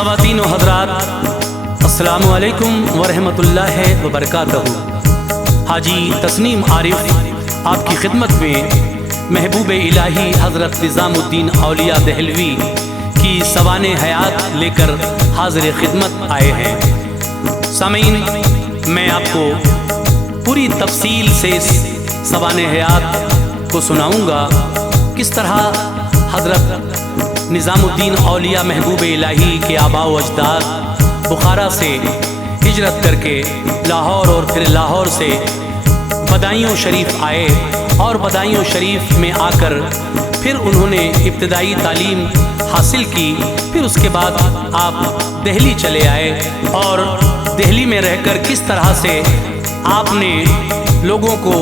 ख़वातीन व हज़रात, अस्सलामु अलैकुम व रहमतुल्लाहि व बरकातहू। हाजी तस्नीम आरिफ आपकी खिदमत में महबूब इलाही हज़रत निज़ामुद्दीन औलिया दहलवी की सवाने हयात लेकर हाज़िर खिदमत आए हैं। सामीन, मैं आपको पूरी तफसील से सवाने हयात को सुनाऊंगा। किस तरह हज़रत निज़ामुद्दीन औलिया महबूब इलाही के आबा व अजदाद बुखारा से हिजरत करके लाहौर और फिर लाहौर से बदायूं शरीफ आए और बदायूं शरीफ में आकर फिर उन्होंने इब्तदाई तालीम हासिल की। फिर उसके बाद आप दिल्ली चले आए और दिल्ली में रहकर किस तरह से आपने लोगों को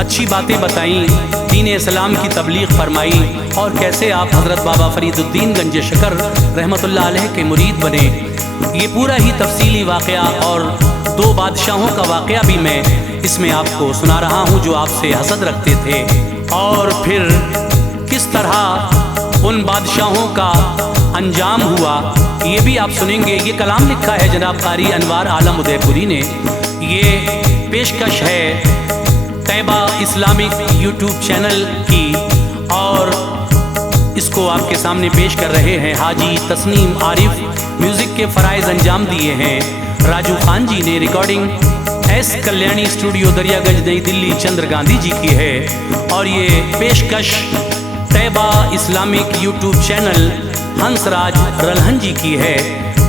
अच्छी बातें बताई, दीन इस्लाम की तबलीग फरमाई और कैसे आप हज़रत बाबा फरीदुद्दीन गंज शकर रहमतुल्लाह अलैह के मुरीद बने। ये पूरा ही तफसीली वाक़या और दो बादशाहों का वाक़या भी मैं इसमें आपको सुना रहा हूँ जो आपसे हसद रखते थे, और फिर किस तरह उन बादशाहों का अंजाम हुआ ये भी आप सुनेंगे। ये कलाम लिखा है जनाब कारी अनवार आलम उदयपुरी ने। ये पेशकश है तैयबा इस्लामिक यूट्यूब चैनल की और इसको आपके सामने पेश कर रहे हैं हाजी तस्नीम आरिफ। म्यूज़िक के फ़राइज़ अंजाम दिए हैं राजू खान जी ने। Recording S Kalyani studio Daryaganj नई दिल्ली चंद्र गांधी जी की है और ये पेशकश Tayyaba Islamic YouTube channel Hansraj Ralhan ji की है।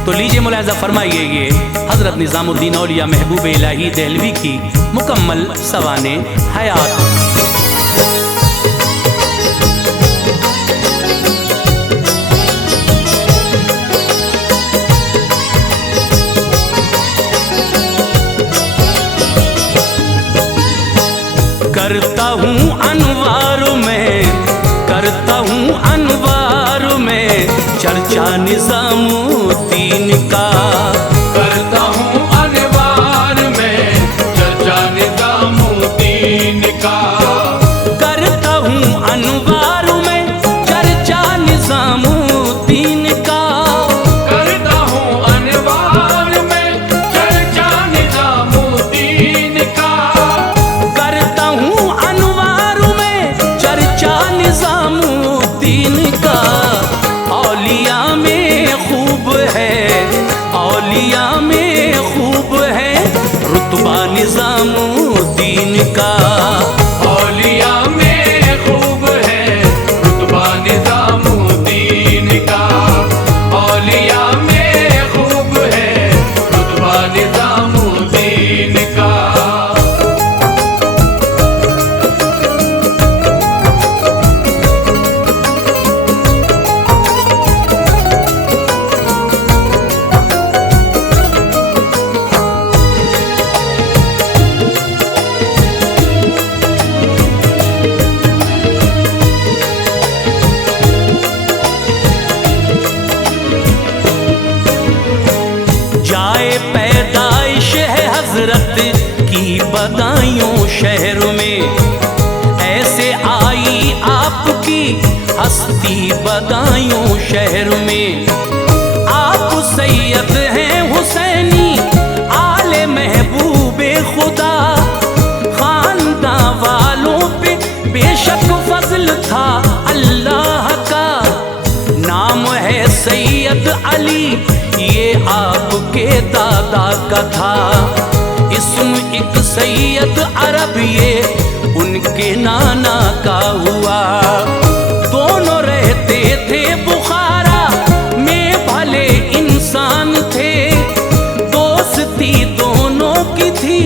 तो लीजिए मुलाहिज़ा फरमाइए ये हज़रत निज़ामुद्दीन औलिया महबूब इलाही दहलवी की मुकम्मल सवाने हयात। करता हूँ अनवार में, करता हूँ अनवार में चर्चा निज़ामुद्दीन का। करता हूँ अनवार में चर्चा निज़ामुद्दीन का। करता हूँ अनवार में चर्चा निज़ामुद्दीन का। करता हूँ अनवार में चर्चा निज़ामुद्दीन का। करता हूँ अनवार में चर्चा निज़ामुद्दीन का। औलिया में खूब है, औलिया में खूब है रुतबा निज़ामुद्दीन का। औलिया में खूब है रुतबा निज़ामुद्दीन का। औलिया में खूब है रुतबा निज़ामुद्दीन का। जाए पैदाइश है हजरत की बदायूं शहर में, ऐसे आई आपकी हस्ती बदायूं शहर में। आप सैयद हैं हुसैनी आले महबूबे खुदा, खानदा वालों पे बेशक फजल था अल्लाह का। नाम है सैयद अली ये आपके दादा का था, इस्म एक सैयद अरब ये उनके नाना का हुआ। दोनों रहते थे बुखारा में भले इंसान थे, दोस्ती दोनों की थी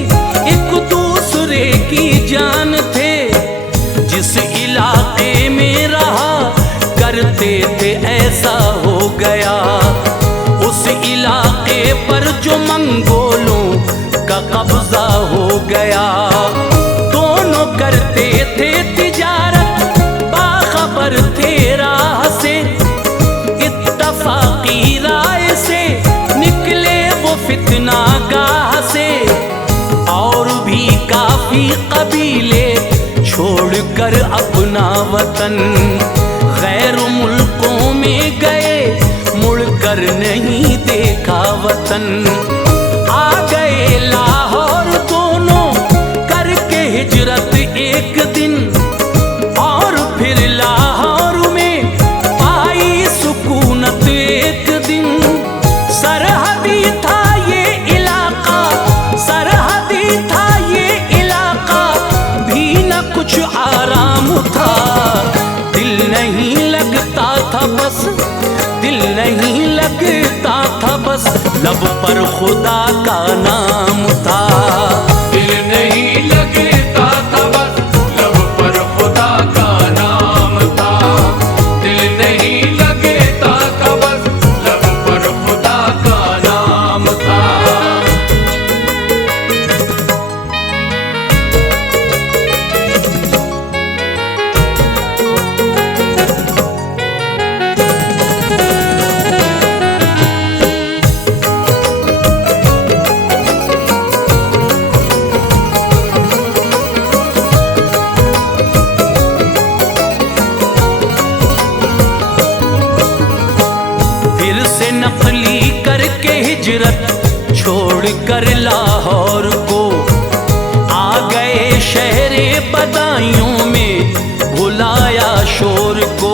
एक दूसरे की जान थे। जिस इलाके में रहा करते थे ऐसा हो गया, उस इलाके पर जो मंगोलों का कब्जा हो गया। दोनों करते थे तिजारत बाखबर थे राह से, इत्तफाकी राय से निकले वो फितना गाह से। और भी काफी कबीले छोड़कर अपना वतन गैर मुल्कों में गए, मुड़कर कर नहीं देखा वतन। आ गए लाहौर दोनों करके हिजरत एक दिन, और फिर लाहौर में पाई सुकूनत एक दिन। सरहदी था ये इलाका, सरहदी था ये इलाका, भी न कुछ आराम था। दिल नहीं लगता था बस, दिल नहीं लगता था बस, लब पर खुदा का नाम था। दिल नहीं लगता था बस, लब पर खुदा का नाम था। दिल नहीं लगता था बस, लब पर खुदा का नाम था। फिर से नकली करके हिजरत छोड़ कर लाहौर को, आ गए शहरे बदायूं में भुलाया शोर को।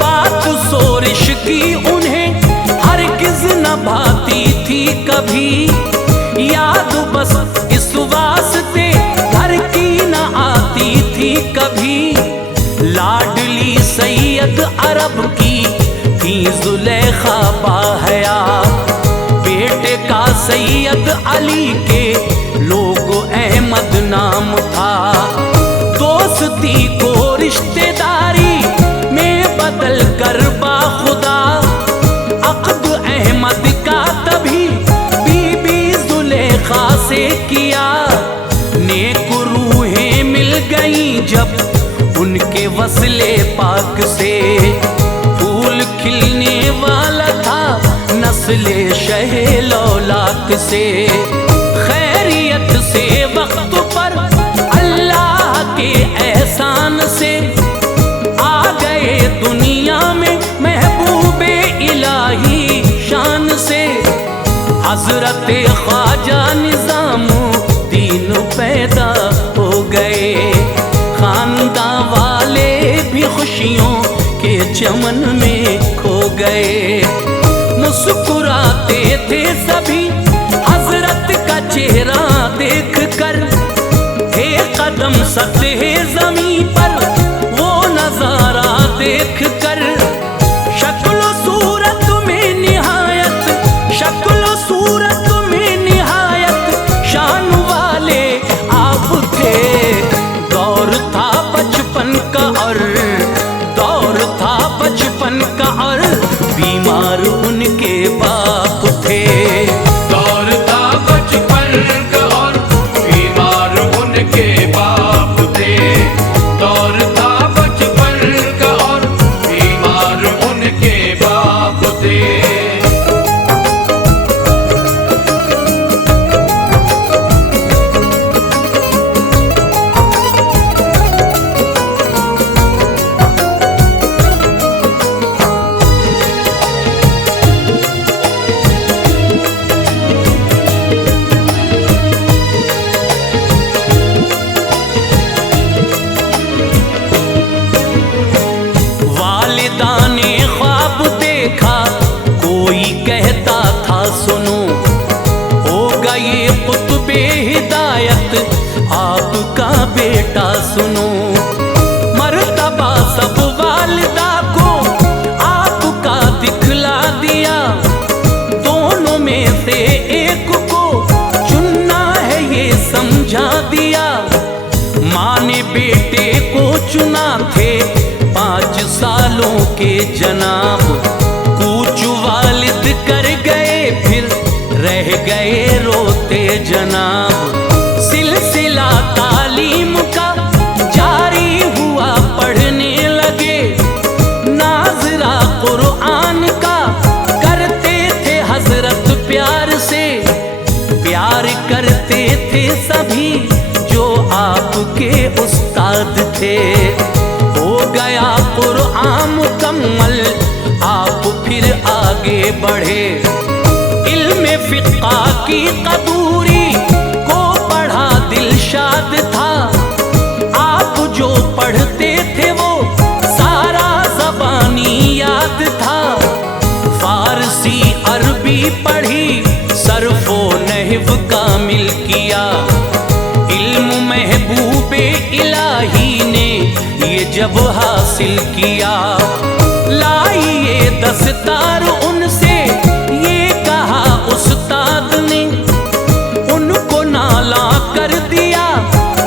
बात सोरिश की उन्हें हरगिज न भाती थी कभी, याद बस इस वास्ते घर की न आती थी कभी। लाडली सैयद अरब की थी जुलेखा बाहया, बेटे का सैयद अली के लोगो अहमद नाम था। दोस्ती को रिश्तेदारी में बदल कर बाखुदा, अक़द अहमद का तभी बीबी जुलेखा से किया। नेक रूहें मिल गई जब उनके वसले पाक से, फूल खिलने वाला था नस्ले शहे लौलाक से। खैरियत से वक्त पर अल्लाह के एहसान से, आ गए दुनिया में महबूबे इलाही शान से। हजरत ख्वाजा निजामुद्दीन पैदा हो गए, खानदा वाले भी खुशियों के चमन में खो गए। मुस्कुराते थे सभी हजरत का चेहरा देख कर, हे कदम सतह ज़मीं पर वो नजारा देख कर। शक्ल सूरत में निहायत, शक्ल सूरत में निहायत शान वाले आप थे। दौर था बचपन का और दौर था बचपन का, और बीमार उनके बाप थे। दौर था बचपन का और बीमार उनके बाप थे। दौर था बचपन का और बीमार उनके बाप थे। वालिदा ने ख्वाब देखा, कोई कहता था सुनो, होगा ये कुतुबे हिदायत आपका बेटा सुनो। मर्तबा सब वालिदा को आपका दिखला दिया, दोनों में से एक को चुनना है ये समझा दिया। माँ ने बेटे को चुना थे 5 सालों के जनाब, कूच वालिद कर गए फिर रह गए रोते जनाब। सिलसिला तालीम का जारी हुआ, पढ़ने लगे नाज़रा कुरान का करते थे हजरत प्यार से। प्यार करते थे सभी जो आपके उस्ताद थे। हो गया कुरान मुकम्मल, आप फिर आ आगे बढ़े। इल्म फिक़्हा की कदूरी को पढ़ा दिलशाद था। आप जो पढ़ते थे वो सारा ज़बानी याद था। फारसी अरबी पढ़ी, सर्फ़ो नहव कामिल किया। इल्म महबूबे इलाही ने ये जब हासिल किया, लाइए दस्तार उनसे ये कहा उस्ताद ने। उनको नाला कर दिया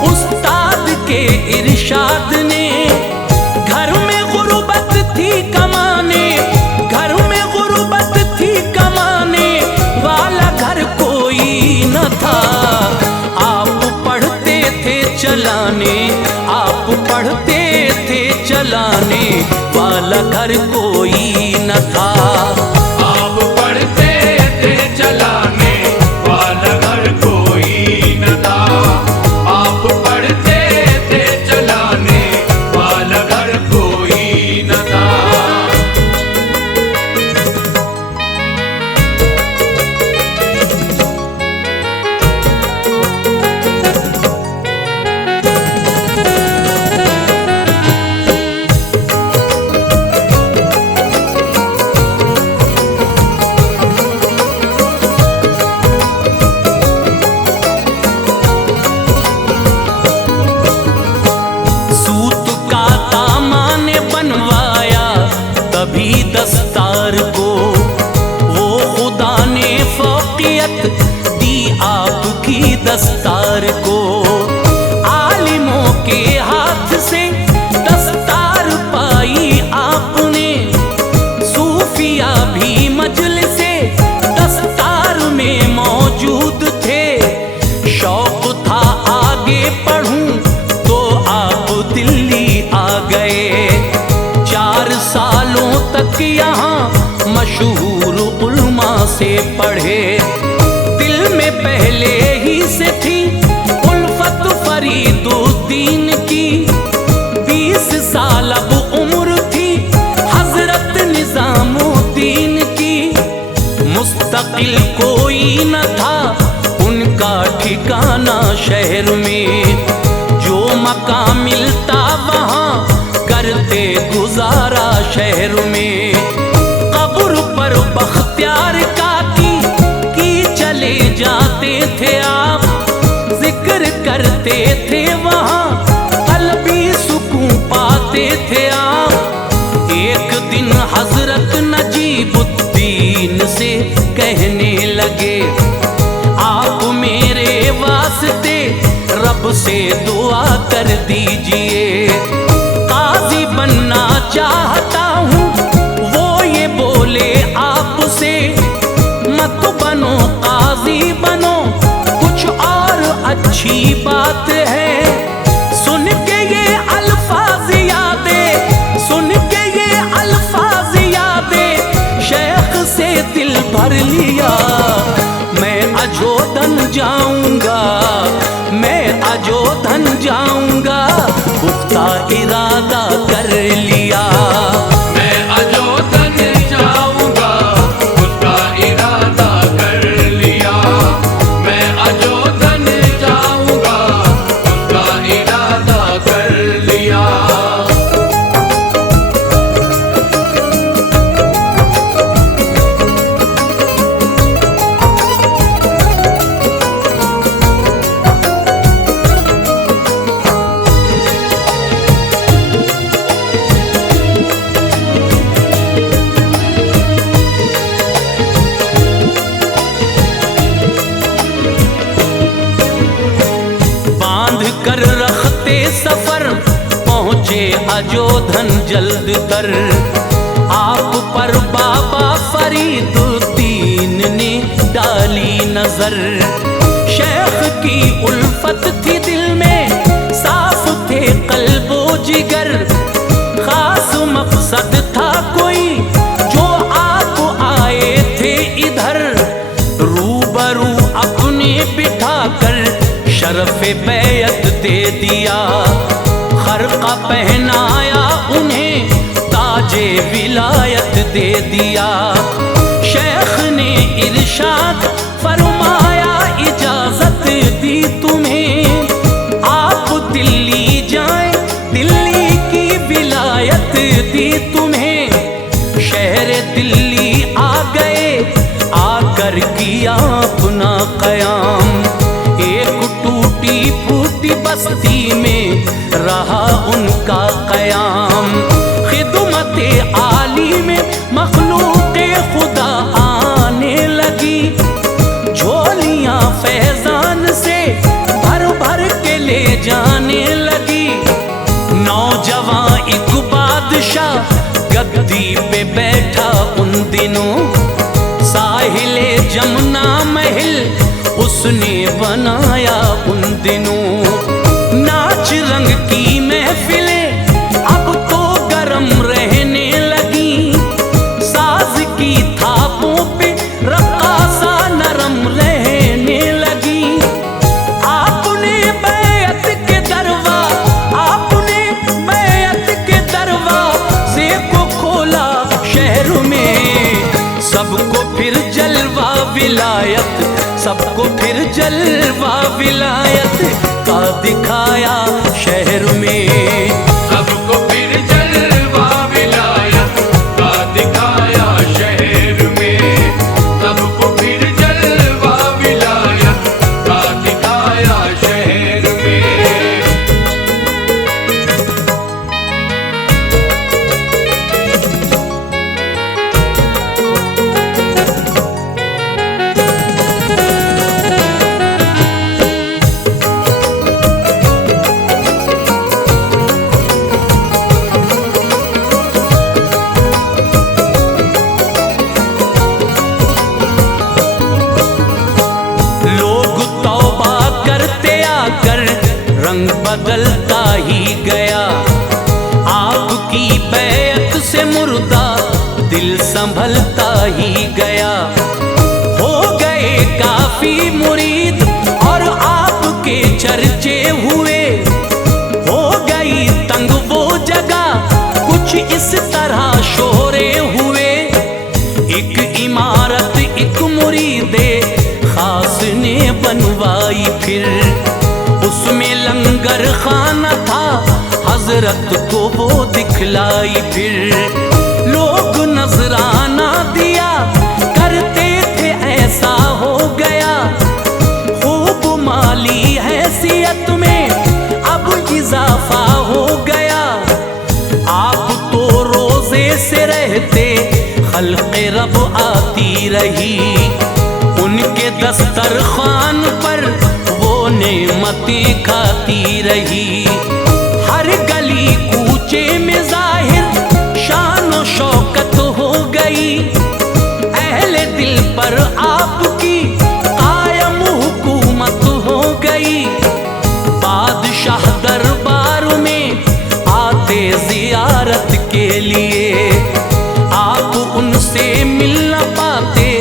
उस्ताद के इरशाद ने। घर में गुर्बत थी कमाने, घर में गुर्बत थी कमाने वाला घर कोई न था। आप पढ़ते थे चलाने, आप पढ़ते थे चलाने वाला घर कोई न था। आप पढ़ते थे चलाने वाला घर कोई न था। आप पढ़ते थे चलाने वाला घर कोई न था। तभी दस्तार को वो खुदा ने फौकियत दी आपकी दस्तार को। आलिमों के हाथ से दस्तार पाई आपने, सूफिया भी मजलिसे दस्तार में मौजूद थे। शौक था आगे पढ़ूं तो आप दिल्ली आ गए। 4 सालों तक यहाँ मशहूर उलमा से पढ़े। दिल में पहले ही से थी उल्फत फरीदुद्दीन की। 20 साल अब उम्र थी हजरत निजामुद्दीन की। मुस्तकिल कोई न था उनका ठिकाना शहर में। जो मकाम मिलता वहाँ करते गुजारा शहर में। कब्र पर बख्तियार की चले जाते थे आप। जिक्र करते थे वहाँ कल्बी सुकून पाते थे आप। एक दिन हजरत नजीबुद्दीन से कहने लगे, आप मेरे वास्ते रब से दुआ कर दीजिए। काजी बनना चाहता हूँ वो ये बोले आपसे। मत बनो काजी बनो कुछ और अच्छी बात है। सुन के ये अल्फाज यादे, सुन के ये अल्फाज यादे शेख से दिल भर लिया। मैं अजोधन जाऊंगा, मैं अजोधन जाऊंगा, पुख्ता इरादा कर लिया। मैं अजोधन जाऊंगा, उसका इरादा कर लिया। मैं अजोधन जाऊंगा, उसका इरादा कर लिया। कर रखते सफर पहुँचे अजोधन जल्द कर। आप पर बाबा फरीदुद्दीन ने डाली नजर। शेख की उल्फत थी दिल में, साफ थे कल्बो जिगर। खास मकसद था कोई जो आप आए थे इधर। रूबरू अपने बिठा कर शरफ़े बैयत दे दिया। खरका पहनाया उन्हें ताजे विलायत दे दिया। इरशाद फरमाया, इजाजत दी तुम्हें आप दिल्ली जाएं, दिल्ली की विलायत दी तुम्हें। शहर दिल्ली आ गए, आकर किया अपना कयाम। एक टूटी फूटी बस्ती में रहा उनका कयाम। खिदमते आली में मखलूक़े खुदा आने लगी, झोलियां फैजान से भर भर के ले जाने लगी। नौजवान एक बादशाह गद्दी पे बैठा उन दिनों, साहिले जमुना महल उसने बनाया उन दिनों। नाच रंग की महफिलें अब तो गरम रहने लगी, साज की थापों पे रक़ासा नरम रहने लगी। आपने बैत के दरवाज़े को खोला शहर में, सबको फिर जलवा विलायत, सबको फिर जलवा विलायत का दिखाया शहर में। सबको फिर जलवा विलायत का दिखाया शहर में, सबको फिर जलवा विलायत का दिखाया शहर में। रंग बदलता ही गया, आपकी बैत से मुर्दा दिल संभलता ही गया। हो गए काफी मुरीद और आपके चर्चे हुए, हो गई तंग वो जगह कुछ इस तरह शोरे हुए। एक इमारत एक मुरीदे खास ने बनवाई, फिर उसमें लंगर खाना था, हजरत को वो दिखलाई। फिर लोग नजराना दिया करते थे, ऐसा हो गया। खूब माली हैसियत में अब इजाफा हो गया। आप तो रोजे से रहते, खल्क़े रब आती रही, उनके दस्तरखान पर नेमतें खाती रही। हर गली कूचे में जाहिर शान और शौकत हो गई, अहले दिल पर आपकी कायम हुकूमत हो गई। बादशाह दरबार में आते जियारत के लिए, आप उनसे मिल न पाते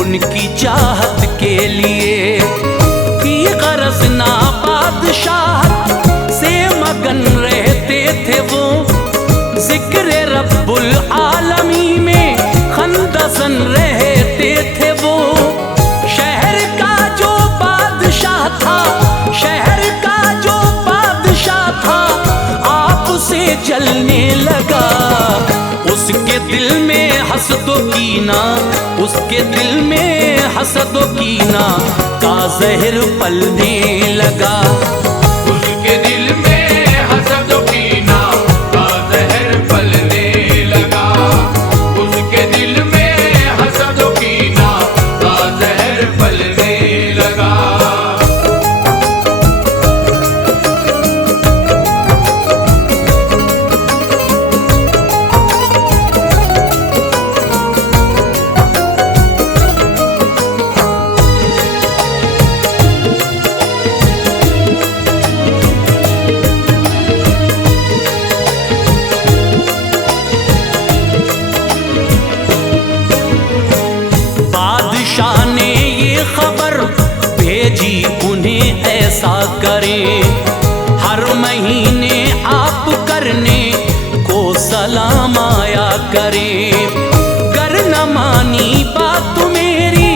उनकी चाहत के लिए। गरज ना बादशाह से मगन रहते थे वो, जिक्र रब्बुल आलमी में खंदसन रहते थे वो। शहर का जो बादशाह था, शहर का जो बादशाह था, आपसे जलने लगा। उसके दिल में हसदो कीना, उसके दिल में हसदो कीना का जहर पलने लगा। उसके दिल में हसद कीना का जहर पलने लगा, उसके दिल में हसद कीना का जहर पलने लगा। ऐसा करें, हर महीने आप करने को सलाम आया करें। गर न मानी बात मेरी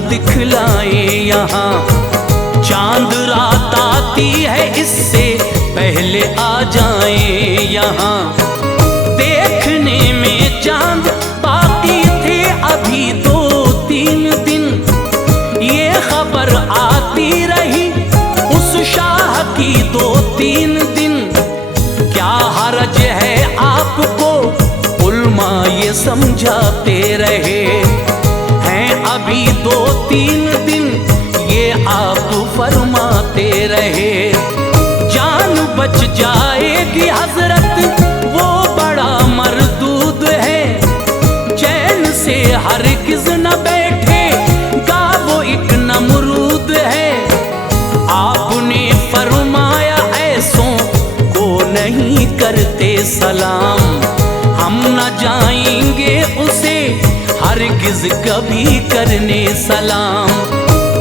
दिखलाए यहाँ। चांद रात आती है इससे पहले आ जाए यहाँ। देखने में चांद बाकी थे अभी 2-3 दिन, ये खबर आती रही उस शाह की 2-3 दिन। क्या हरज है आपको, उल्मा ये समझाते रहे हैं अभी 2-3 दिन, ये आप फरमाते रहे। जान बच जाएगी हजरत, वो बड़ा मरदूद है, चैन से हरगिज न बैठेगा वो एक नमरूद है। आपने फरमाया ऐसों को नहीं करते सलाम, हम न जाएंगे उसे हरगिज कभी करने सलाम।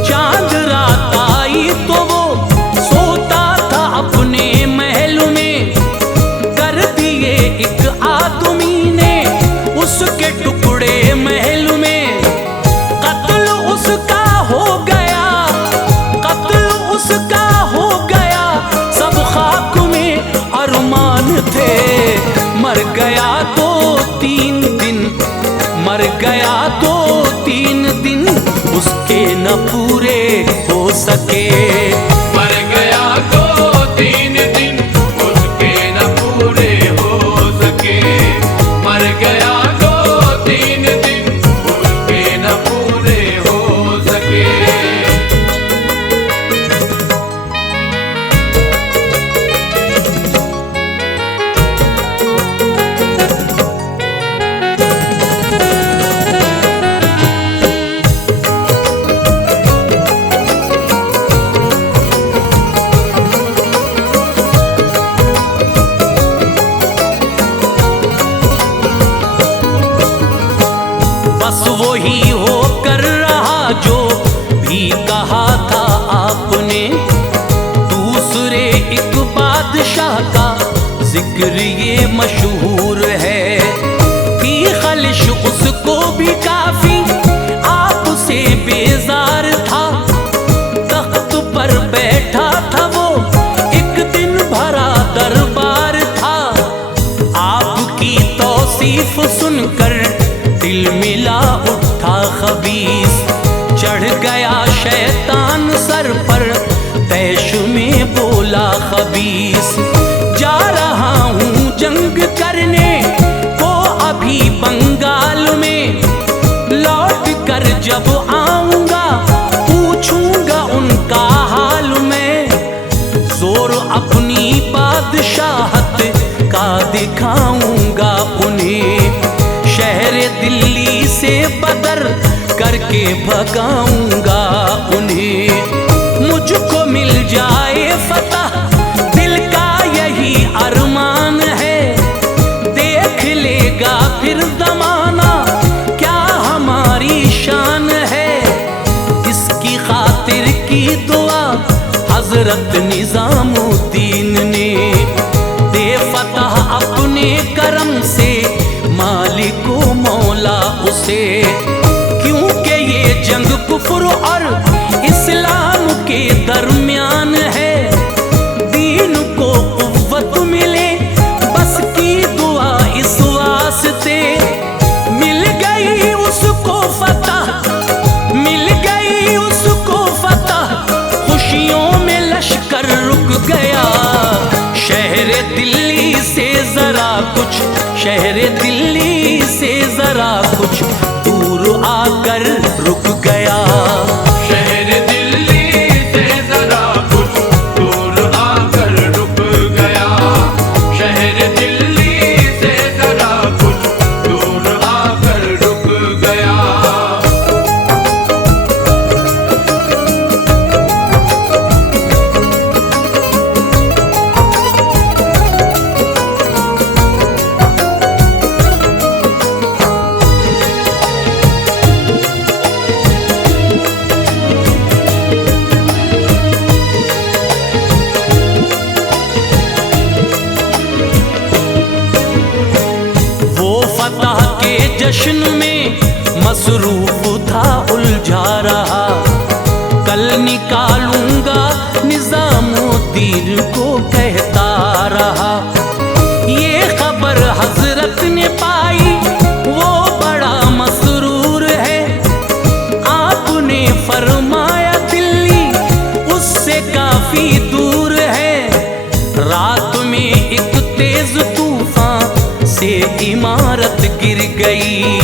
चांद रात आई तो वो सोता था अपने महल में, कर दिए एक आदमी ने उसके टुकड़े महल में। कत्ल उसका हो गया, कत्ल उसका हो गया, सब खाक में अरमान थे। मर गया 2-3 दिन, मर गया 2-3 दिन, उसके न पूरे हो सके। मर गया 2-3 दिन, उसके न पूरे हो सके। मर गया 2-3 दिन, उसके न पूरे हो सके। बस वही हो कर रहा जो भी कहा था आपने। दूसरे एक बादशाह का जिक्र ये मशहूर है, थी खलिश उसको भी काफी आपसे बेजार था। तख्त पर बैठा था वो, एक दिन भरा दरबार था। आपकी तौसीफ सुनकर दिल मिला उठा खबीस, चढ़ गया शैतान सर पर तैश में बोला खबीस। जा रहा हूँ जंग करने को अभी बंगाल में, लौट कर जब आऊंगा पूछूंगा उनका हाल में। जोर अपनी बादशाहत का दिखाऊंगा उन्हें, शहर दिल्ली से बदर करके भगाऊंगा उन्हें। मुझको मिल जाए फतह, दिल का यही अरमान है। देख लेगा फिर जमाना क्या हमारी शान है। इसकी खातिर की दुआ हजरत निजामुद्दीन ने, दे फतह अपने करम से मालिको मौला उसे। क्योंकि ये जंग कुफ्र और इस्लाम के दरमियान है, दीन को कुव्वत मिले बस की दुआ इस वास्ते। मिल गई उसको फतह, मिल गई उसको फतह, खुशियों में लश्कर रुक गया। शहर दिल्ली से जरा कुछ, शहर दिल्ली से जरा कुछ दूर आकर रुक गया। शहर दिल्ली से जरा कुछ दूर आकर रुक गया। शहर दिल्ली से जरा कुछ दूर आकर रुक गया। जश्न में मसरूफ था उलझा रहा। फरमाया दिल्ली उससे काफी दूर है। रात में एक तेज तूफान से इमारत गिर गई,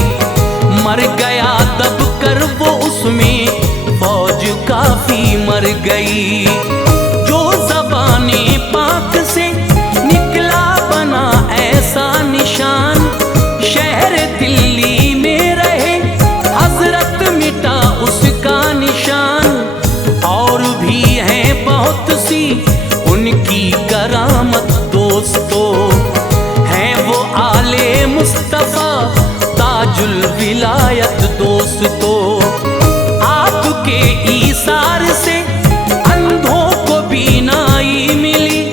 मर गया दब कर वो उसमें फौज काफी मर गई। जो ज़बाने पाक से निकला बना ऐसा निशान, शहर दिल्ली में रहे हजरत मिटा उसका निशान। और भी हैं बहुत सी उनकी करामत दोस्तों, हैं वो आले मुस्तफा ताजुल विलायत दोस्तों। आपके ईसार से अंधों को बीनाई मिली,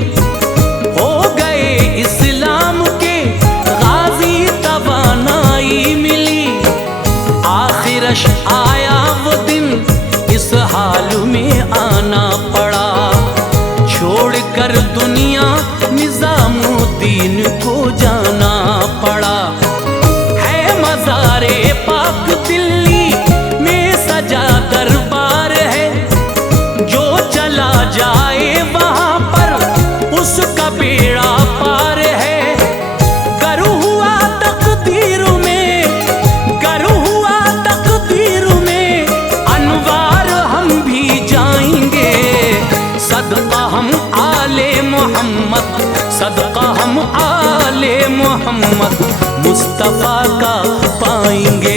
हो गए इस्लाम के गाजी तवानाई मिली। आखिरश आया वो दिन इस हाल में आना पड़ा, छोड़कर दुनिया निजामुद्दीन को जाना पड़ा। है मज़ारे पाक दिल्ली में सजा दरबार है, जो चला जाए वहाँ पर उसका बेड़ा पार है। गर हुआ तकदीर में, गर हुआ तकदीर में अनवार हम भी जाएंगे। सदका हम आले मोहम्मद, सदका हम आले मोहम्मद मुस्तफ़ा का पाएंगे।